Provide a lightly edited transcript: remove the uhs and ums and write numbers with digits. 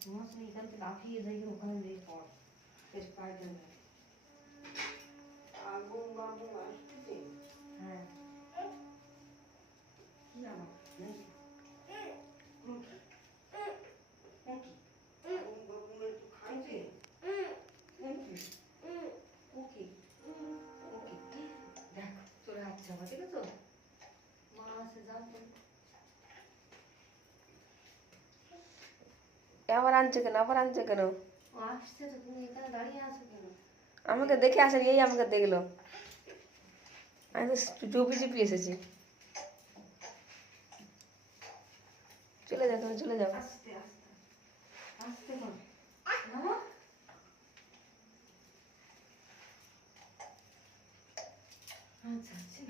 তোমার সঙ্গে এখান থেকে লাফিয়ে যাই ওখানে যেয়ে পড় বেশ পায়খানা যায়। আগুন বাবু আসতেছে। হ্যাঁ কি আমার আগুন বাবু একটু খাইছে। ওকে ওকে দেখো চলে আসছে আমার, ঠিক আছে মা আসে যাও তুমি। আবার আনছে কেন, আবার আনছে কেন? ও আসছে তো, তুমি এখানে দাঁড়িয়ে আছো কেন? আমাকে দেখে আসেনি, এই আমাকে দেখলো। আমি তো চুপি চুপি এসেছি। চলে যাও, তুমি চলে যাও। আস্তে আস্তে আস্তে কর বাবা। আচ্ছা আচ্ছা